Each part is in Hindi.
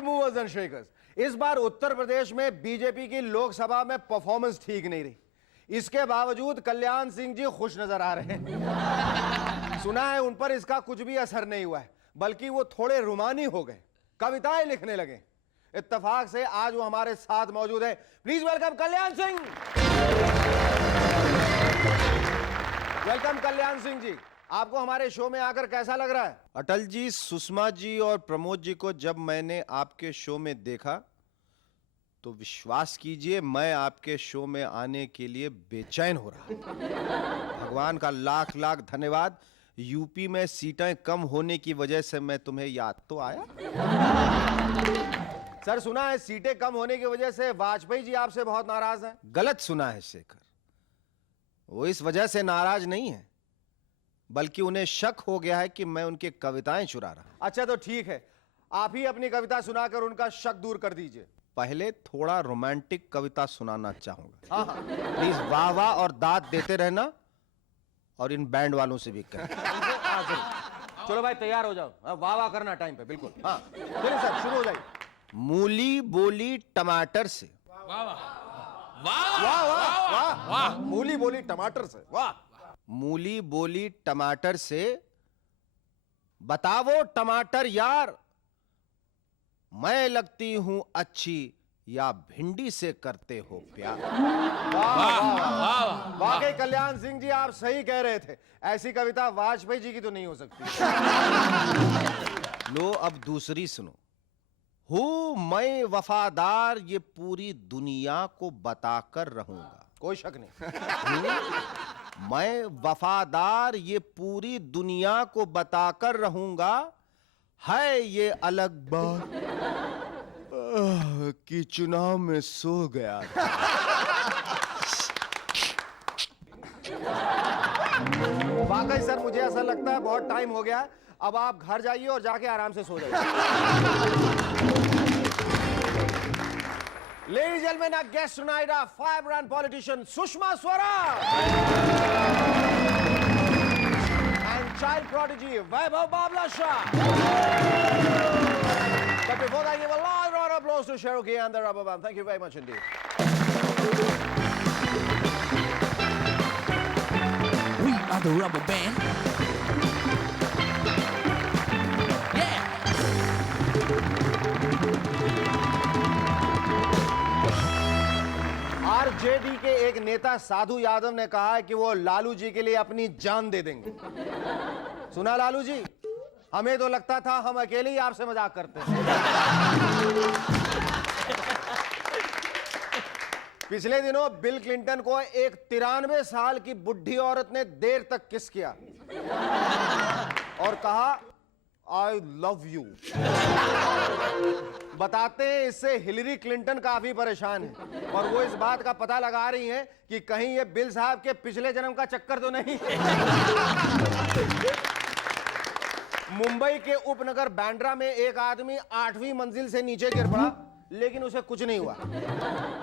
ऑनरेबल मूवर्स एंड शेकर्स, इस बार उत्तर प्रदेश में बीजेपी की लोकसभा में परफॉर्मेंस ठीक नहीं रही। इसके बावजूद कल्याण सिंह जी खुश नजर आ रहे हैं। सुना है उन पर इसका कुछ भी असर नहीं हुआ है, बल्कि वो थोड़े रुमानी हो गए, कविताएं लिखने लगे। इत्तेफाक से आज वो हमारे साथ मौजूद है। Please welcome Kalyan Singh. Welcome Kalyan Singh ji, आपको हमारे शो में आकर कैसा लग रहा है? अटल जी, सुषमा जी और प्रमोद जी को जब मैंने आपके शो में देखा तो विश्वास कीजिए मैं आपके शो में आने के लिए बेचैन हो रहा। भगवान का लाख लाख धन्यवाद, यूपी में सीटें कम होने की वजह से मैं तुम्हें याद तो आया। सर सुना है सीटें कम होने की वजह से वाजपेयी जी आपसे बहुत नाराज हैं। गलत सुना है शेखर, वो इस वजह से नाराज नहीं है, बल्कि उन्हें शक हो गया है कि मैं उनकी कविताएं चुरा रहा। अच्छा तो ठीक है, आप ही अपनी कविता सुनाकर उनका शक दूर कर दीजिए। पहले थोड़ा रोमांटिक कविता सुनाना चाहूंगा। हाँ हाँ, प्लीज वाह वाह और दाद देते रहना, और इन बैंड वालों से भी कहें। चलो भाई तैयार हो जाओ, वाह वाह करना टाइम पे, बिल्कुल। हाँ चलिए सर शुरू हो जाइए। मूली बोली टमाटर से। वाह वाह वाह वाह, मूली बोली टमाटर से, वाह। मूली बोली टमाटर से, बताओ टमाटर यार, मैं लगती हूं अच्छी या भिंडी से करते हो प्यार। वाकई कल्याण सिंह जी आप सही कह रहे थे, ऐसी कविता वाजपेयी जी की तो नहीं हो सकती। लो अब दूसरी सुनो। हूं मैं वफादार, ये पूरी दुनिया को बताकर रहूंगा। कोई शक नहीं। मैं वफादार, ये पूरी दुनिया को बताकर रहूंगा। है ये अलग बात कि चुनाव में सो गया था। वाकई सर मुझे ऐसा लगता है बहुत टाइम हो गया, अब आप घर जाइए और जाके आराम से सो जाइए। Ladies and gentlemen, our guest tonight are firebrand politician Sushma Swaraj and child prodigy Vaibhav Babla Shah. But before that, give a loud round of applause to Cherokee and the Rubber Band. Thank you very much indeed. We are the Rubber Band. Yeah. RJD के एक नेता साधु यादव ने कहा है कि वो लालू जी के लिए अपनी जान दे देंगे। सुना लालू जी, हमें तो लगता था हम अकेले ही आपसे मजाक करते हैं। पिछले दिनों बिल क्लिंटन को एक 93 साल की बुढ़ी औरत ने देर तक किस किया और कहा आई लव यू। बताते हैं इससे हिलरी क्लिंटन काफी परेशान है और वो इस बात का पता लगा रही हैं कि कहीं ये बिल साहब के पिछले जन्म का चक्कर तो नहीं। मुंबई के उपनगर बांद्रा में एक आदमी 8वीं मंजिल से नीचे गिर पड़ा, लेकिन उसे कुछ नहीं हुआ।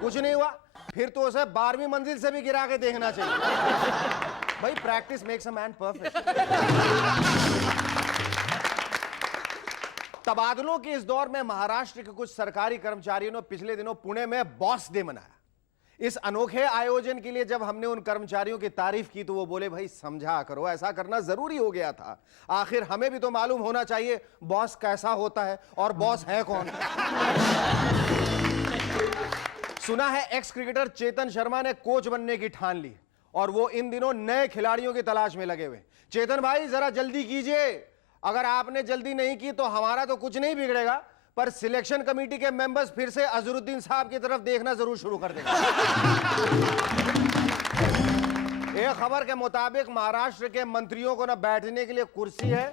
कुछ नहीं हुआ, फिर तो उसे 12वीं मंजिल से भी गिरा के देखना चाहिए। भाई practice makes a man perfect. तबादलों के इस दौर में महाराष्ट्र के कुछ सरकारी कर्मचारियों ने पिछले दिनों पुणे में बॉस डे मनाया। इस अनोखे आयोजन के लिए जब हमने उन कर्मचारियों की तारीफ की तो वो बोले भाई समझा करो, ऐसा करना जरूरी हो गया था। आखिर हमें भी तो मालूम होना चाहिए बॉस कैसा होता है और बॉस है कौन। सुना है एक्स क्रिकेटर चेतन शर्मा ने कोच बनने की ठान ली और वो इन दिनों नए खिलाड़ियों की तलाश में लगे हुए। चेतन भाई जरा जल्दी कीजिए, अगर आपने जल्दी नहीं की तो हमारा तो कुछ नहीं बिगड़ेगा, पर सिलेक्शन कमेटी के मेंबर्स फिर से अजहरुद्दीन साहब की तरफ देखना जरूर शुरू कर देंगे। एक खबर के मुताबिक महाराष्ट्र के मंत्रियों को न बैठने के लिए कुर्सी है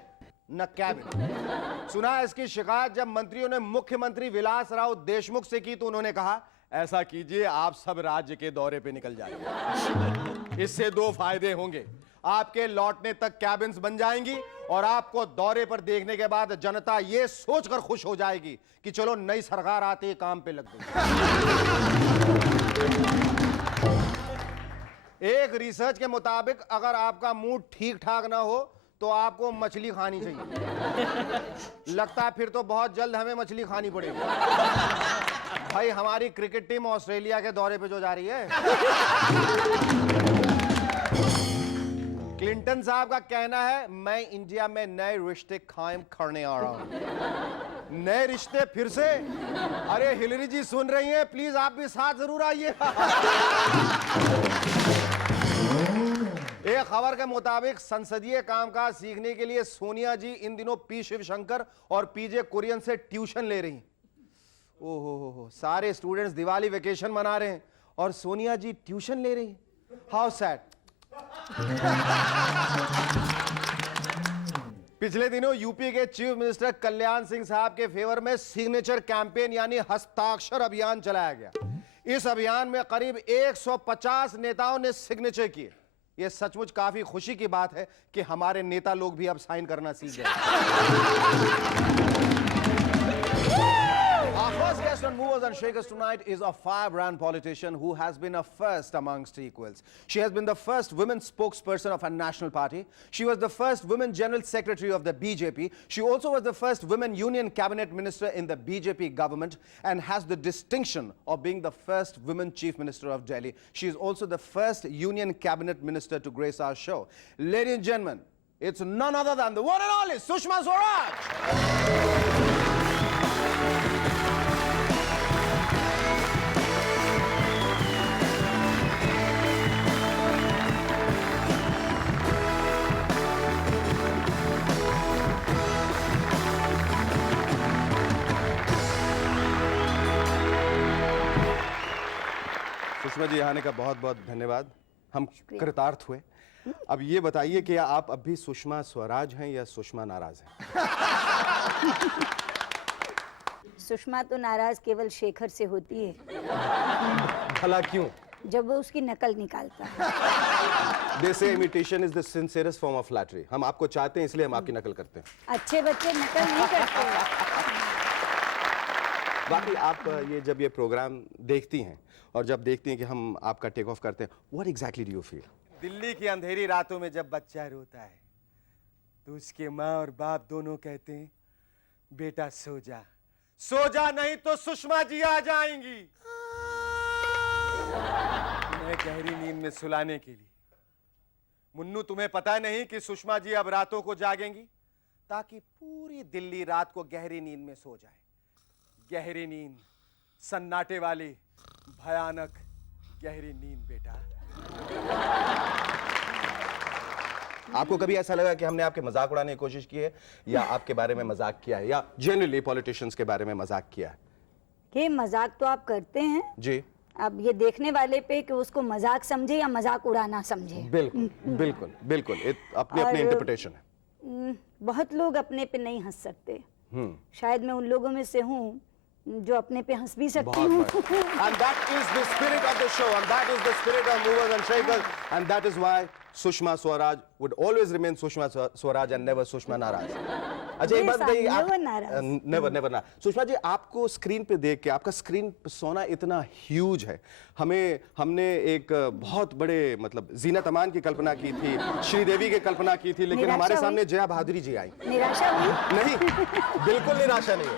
न कैबिनेट। सुना इसकी शिकायत जब मंत्रियों ने मुख्यमंत्री विलास राव देशमुख से की तो उन्होंने कहा ऐसा कीजिए आप सब राज्य के दौरे पे निकल जाइए। इससे दो फायदे होंगे, आपके लौटने तक कैबिन्स बन जाएंगी और आपको दौरे पर देखने के बाद जनता ये सोचकर खुश हो जाएगी कि चलो नई सरकार आते ही काम पे लग गई। एक रिसर्च के मुताबिक अगर आपका मूड ठीक ठाक ना हो तो आपको मछली खानी चाहिए। लगता है फिर तो बहुत जल्द हमें मछली खानी पड़ेगी। भाई हमारी क्रिकेट टीम ऑस्ट्रेलिया के दौरे पे जो जा रही है। क्लिंटन साहब का कहना है मैं इंडिया में नए रिश्ते कायम करने आ रहा हूं। नए रिश्ते फिर से? अरे हिलरी जी सुन रही हैं, प्लीज आप भी साथ जरूर आइए। एक खबर के मुताबिक संसदीय कामकाज सीखने के लिए सोनिया जी इन दिनों पी शिवशंकर और पीजे कुरियन से ट्यूशन ले रही। ओहो, सारे स्टूडेंट्स दिवाली वेकेशन मना रहे हैं और सोनिया जी ट्यूशन ले रही। How sad. पिछले दिनों यूपी के चीफ मिनिस्टर कल्याण सिंह साहब के फेवर में सिग्नेचर कैंपेन यानी हस्ताक्षर अभियान चलाया गया। इस अभियान में करीब 150 नेताओं ने सिग्नेचर किए। यह सचमुच काफी खुशी की बात है कि हमारे नेता लोग भी अब साइन करना सीख गए। Our first guest on Movers and Shakers tonight is a firebrand politician who has been a first amongst equals. She has been the first women spokesperson of a national party. She was the first women general secretary of the BJP. She also was the first women union cabinet minister in the BJP government and has the distinction of being the first women chief minister of Delhi. She is also the first union cabinet minister to grace our show. Ladies and gentlemen, it's none other than the one and only Sushma Swaraj. Sushma ji आने का बहुत बहुत धन्यवाद। हम कृतार्थ हुए। अब ये बताइए कि आप अब भी सुषमा स्वराज हैं या सुषमा नाराज हैं? सुषमा तो नाराज केवल शेखर से होती है। भला क्यों? जब वो उसकी नकल निकालता है। They say imitation is the sincerest form of flattery. हम आपको चाहते हैं इसलिए हम आपकी नकल करते हैं। अच्छे बच्चे नकल नहीं करते। बाकी आप ये जब ये प्रोग्राम देखती हैं और जब देखती हैं कि हम आपका टेक ऑफ करते हैं, what exactly do you feel? Delhi की अंधेरी रातों में जब बच्चा रोता है तो उसके माँ और बाप दोनों कहते हैं बेटा सो जा, सो जा नहीं तो सुषमा जी आ जाएंगी। मैं गहरी नींद में सुलाने के लिए। मुन्नू तुम्हें पता नहीं कि सुषमा जी अब रातों को जागेंगी ताकि पूरी दिल्ली रात को गहरी नींद में सो जाए। गहरी नींद, सन्नाटे वाली भयानक गहरी नींद बेटा। आपको कभी ऐसा लगा कि हमने आपके मजाक उड़ाने की कोशिश की है या आपके बारे में मजाक किया है या जनरली पॉलिटिशियंस के बारे में मजाक किया है? कि मजाक तो आप करते हैं जी। अब ये देखने वाले पे कि उसको मजाक समझे या मजाक उड़ाना समझे। बिल्कुल बिल्कुल बिल्कुल, अपनी अपनी इंटरप्रिटेशन है। बहुत लोग अपने पे नहीं हंस सकते। शायद मैं उन लोगों में से हूँ जो अपने पे हंस भी सकती हूँ। And that is the spirit of the show, and that is the spirit of Movers and Shakers, and that is why Sushma Swaraj would always remain Sushma Swaraj and never Sushma Naraj. अच्छा एक बात बताइए, never नाराज। सुषमा जी आपको स्क्रीन पे देख के, आपका स्क्रीन सोना इतना ह्यूज है। हमने एक बहुत बड़े मतलब जीनत अमान की कल्पना की थी, श्रीदेवी की कल्पना की थी, लेकिन हमारे सामने जया बहादुरी जी आई। निराशा हुई? नहीं, बिल्कुल निराशा नहीं।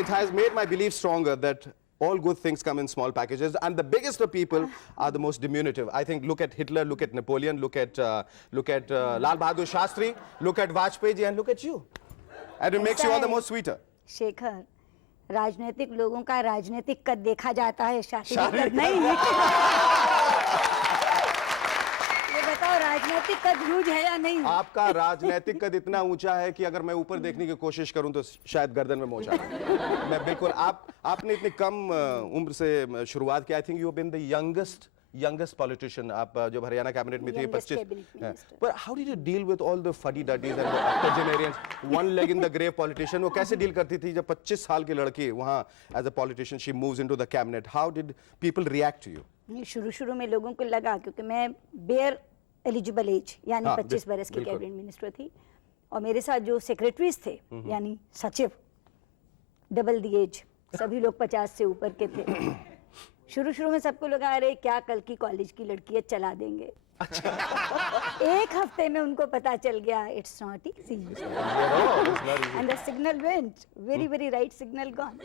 It has made my belief stronger that all good things come in small packages, and the biggest of people are the most diminutive. I think look at Hitler, look at Napoleon, look at Lal Bahadur Shastri, look at Vajpayee ji, and look at you. And it makes you all the more sweeter. Shekhar, राजनीतिक लोगों का राजनीतिक कद देखा जाता है, शारीरिक कद नहीं। ये बताओ राजनीतिक कद ह्यूज है या नहीं? आपका राजनीतिक कद इतना ऊंचा है कि अगर मैं ऊपर देखने की कोशिश करूं तो शायद गर्दन में मोच आ जाए। मैं बिल्कुल आपने इतनी कम उम्र से शुरुआत की। I think you have been the youngest politician. आप जब हरियाणा कैबिनेट में थे 25। But how did you deal with all the fuddy-duddies and the octogenarians, one leg in the grave politician? वो कैसे डील करती थी जब 25 साल की लड़की वहाँ as a politician she moves into the cabinet? How did people react to you? शुरू में लोगों को लगा, क्योंकि मैं बेयर एलिजिबल एज यानी 25 बरस की कैबिनेट मिनिस्टर थी और मेरे साथ जो सेक्रेटरीज थे यानी सचिव डबल दी एज, सभी लोग 50 से ऊपर के थे। शुरू में सबको लगा अरे क्या कल की कॉलेज की लड़की है, चला देंगे। एक हफ्ते में उनको पता चल गया it's not easy and the signal went very very write signal gone.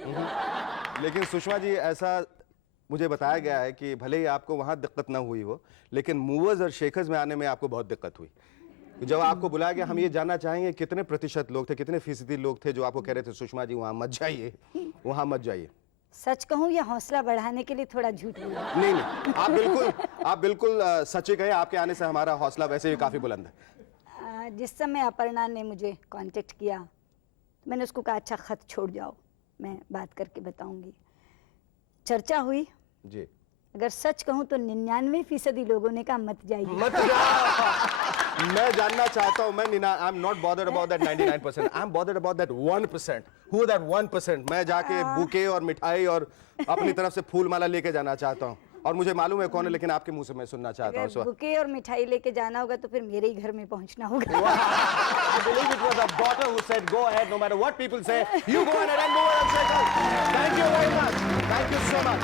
लेकिन सुषमा जी, ऐसा मुझे बताया गया है कि भले ही आपको वहां दिक्कत ना हुई हो, लेकिन मूवर्स और शेखर्स में आने में आपको बहुत दिक्कत हुई। जब आपको बुलाया गया, हम ये जानना चाहेंगे कितने प्रतिशत लोग थे, कितने फीसदी लोग थे जो आपको कह रहे थे सुषमा जी वहां मत जाइए, वहां मत जाइए? सच कहूँ या हौसला बढ़ाने के लिए थोड़ा झूठ बोला? नहीं, आप बिल्कुल सच ही कहे। आपके आने से हमारा हौसला वैसे भी काफी बुलंद है। जिस समय अपर्णा ने मुझे कांटेक्ट किया, मैंने उसको कहा अच्छा खत छोड़ जाओ, मैं बात करके बताऊंगी। चर्चा हुई जी। अगर सच कहूँ तो 99% लोगों ने कहा मत जाइए। मैं जानना चाहता हूँ, I am not bothered about that 99%, I am bothered about that 1%। Who that 1%? मैं जाके बुके और मिठाई और अपनी तरफ से फूल माला लेके जाना चाहता हूँ, और मुझे मालूम है कौन है, लेकिन आपके मुंह से मैं सुनना चाहता हूँ। अगर बुके और मिठाई लेके जाना होगा तो फिर मेरे ही घर में पहुंचना होगा। I believe it was a daughter who said, "Go ahead, no matter what people say, you go ahead and move on, Shekhar." Thank you very much. Thank you so much.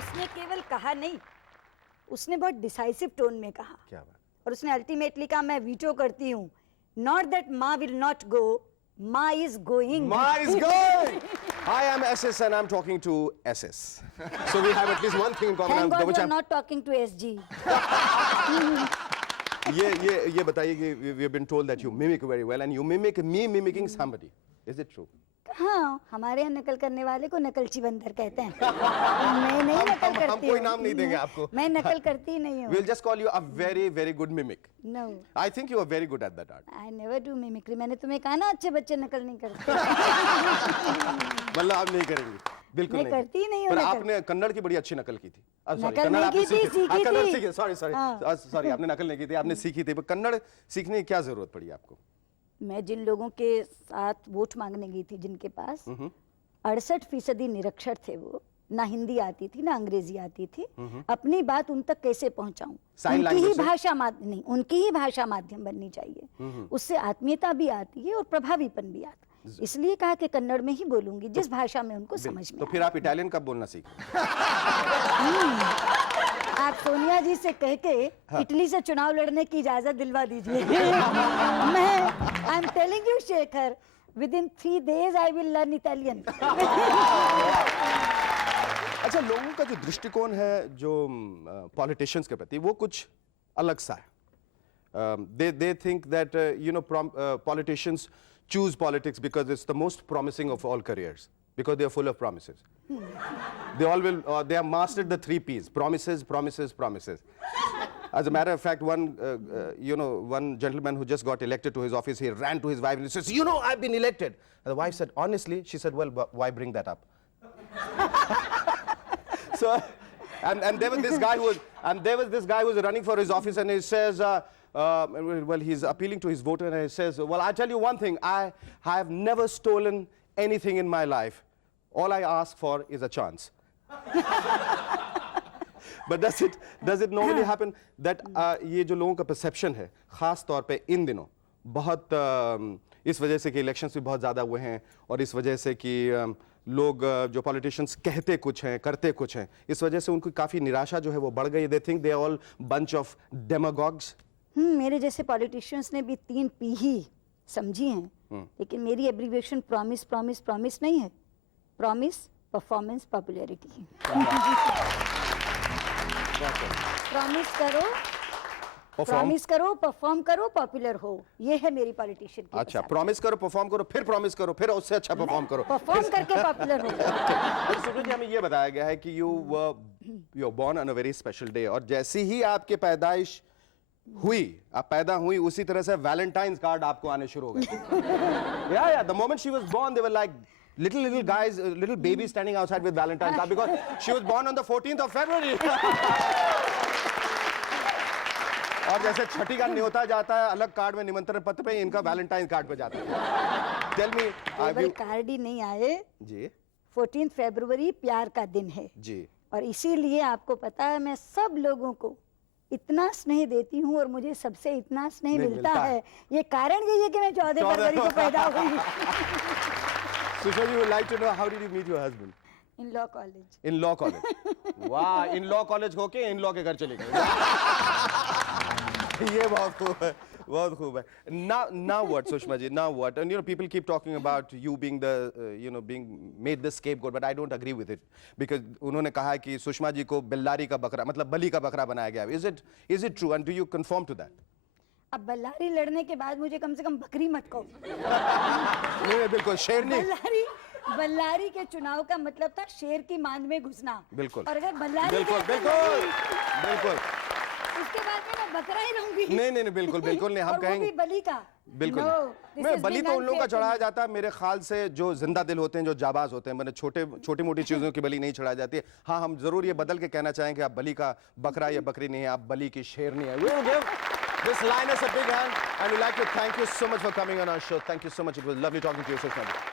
उसने केवल कहा नहीं, उसने बहुत डिसाइसिव टोन में कहा। क्या बात? और उसने अल्टीमेटली कहा मैं वीटो करती हूँ। नॉट दैट माँ विल नॉट गो, माँ is going. Ma is going. I am SS and I'm talking to SS. So we have at least one thing in common. Thank God which you are I'm- not talking to SG. ये बताइए कि we have been told that you mimic very well and you mimic me mimicking somebody. Is it true? हाँ, हमारे यहाँ नकल करने वाले को नकलची बंदर कहते हैं। मैं नहीं नकल करती हम कोई हूँ। नाम नहीं देंगे आपको। मैं नकल करती ही नहीं हूँ। We'll just call you a very very good mimic. No, I think you are very good at that art. I never do mimicry. मैंने तुम्हें कहा ना अच्छे बच्चे नकल नहीं करते। मतलब आप नहीं करेंगी? बिल्कुल मैं नहीं। करती ही नहीं हूँ पर नकल। आपने कन्नड़ की बड़ी अच्छी नकल की थी। नकल नहीं की थी, सीखी थी। सॉरी, आपने नकल नहीं की थी, आपने सीखी थी। पर कन्नड़ सीखने की क्या जरूरत पड़ी आपको? मैं जिन लोगों के साथ वोट मांगने गई थी, जिनके पास 68% निरक्षर थे, वो ना हिंदी आती थी ना अंग्रेजी आती थी, अपनी बात उन तक कैसे पहुंचाऊं? Sign उनकी ही language से? भाषा नहीं, उनकी ही भाषा माध्यम बननी चाहिए। उससे आत्मीयता भी आती है और प्रभावीपन भी आता है। इसलिए कहा कि कन्नड़ में ही बोलूंगी, जिस भाषा में उनको समझ में तो फिर आप इटालियन कब बोलना सीखे? आप सोनिया जी से कह के इटली से चुनाव लड़ने की इजाजत दिलवा दीजिए। मैं I am telling you Shekhar, within 3 days I will learn Italian. अच्छा, लोगों का जो दृष्टिकोण है जो पॉलिटिशियंस के प्रति, वो कुछ अलग सा है। They think that politicians choose politics because it's the most promising of all careers, because they are full of promises. They have mastered the 3 P's: promises, promises, promises. As a matter of fact, one gentleman who just got elected to his office, he ran to his wife and he says, I've been elected. And the wife said, honestly? She said, well, why bring that up? So, and there was this guy who was running for his office, and he says, well, he's appealing to his voter, and he says, well, I'll tell you one thing, I have never stolen anything in my life. All I ask for is a chance. But does it normally happen that ये जो लोगों का perception है, खास तौर पे इन दिनों बहुत इस वजह से कि इलेक्शंस भी बहुत ज़्यादा हुए हैं, और इस वजह से कि लोग जो पॉलिटिशियंस कहते कुछ हैं करते कुछ हैं, इस वजह से उनकी काफ़ी निराशा जो है वो बढ़ गई। They think they all bunch of demagogues. मेरे जैसे पॉलिटिशियंस ने भी 3 P ही समझी हैं, लेकिन मेरी एब्रीविएशन प्रॉमिस प्रॉमिस प्रॉमिस नहीं है। Promise, performance, popularity. प्रॉमिस करो, परफॉर्म करो, पॉपुलर हो, ये है मेरी पॉलिटिशियन की। अच्छा, प्रॉमिस करो, परफॉर्म करो, फिर प्रॉमिस करो, फिर उससे अच्छा परफॉर्म करो, परफॉर्म करके पॉपुलर हो। सुब्रत जी, हमें ये बताया गया है कि you were born on a very special day, और जैसी ही आपके पैदाइश हुई, आप पैदा हुई, उसी तरह से वैलेंटाइंस कार्ड आपको आने शुरू हो गए। Yeah, the moment she was born, they were like little guys, little babies standing outside with Valentine's card, because she was born on the 14th of February. और जैसे छठी का न्योता जाता है अलग कार्ड में निमंत्रण पत्र पे, इनका वैलेंटाइन कार्ड पे जाता है। Tell me, केवल कार्ड ही नहीं आए जी, 14 फरवरी प्यार का दिन है जी, और इसीलिए आपको पता है मैं सब लोगों को इतना स्नेह देती हूँ और मुझे सबसे इतना स्नेह मिलता है। ये कारण यही है कि मैं 14 फरवरी को पैदा हुई। Sushma, you would like to know how did you meet your husband? In law college. In law college. वाह, in law college होके in law के घर चले गए। ये बहुत खूब है, बहुत खूब है. Now what, Sushma ji? Now what? And people keep talking about you being the being made the scapegoat, but I don't agree with it because उन्होंने कहा है कि सुषमा जी को बिल्लारी का बकरा मतलब बलि का बकरा बनाया गया. Is it true and do you conform to that? अब बल्लारी लड़ने के बाद मुझे कम से कम बकरी मत कहो. नहीं बिल्कुल शेरनी. बल्लारी के चुनाव का मतलब था शेर की मांद में घुसना. बिल्कुल. और अगर बल्लारी बिल्कुल उसके बाद में मैं बकरा ही रहूंगी. नहीं बिल्कुल नहीं हम कहेंगे बलि का. बिल्कुल मैं बलि तो उन लोगों का चढ़ाया जाता है मेरे ख्याल से जो जिंदा दिल होते हैं, जो जाबाज होते हैं. मैंने छोटी मोटी चीजों की बलि नहीं चढ़ाई जाती है. हाँ, हम जरूर ये बदल के कहना चाहेंगे आप बलि का बकरा या बकरी नहीं है, आप बलि की शेरनी है. We will give this lioness a big hand and we'd like to thank you so much for coming on our show. Thank you so much. It was lovely talking to you, Sushma ji.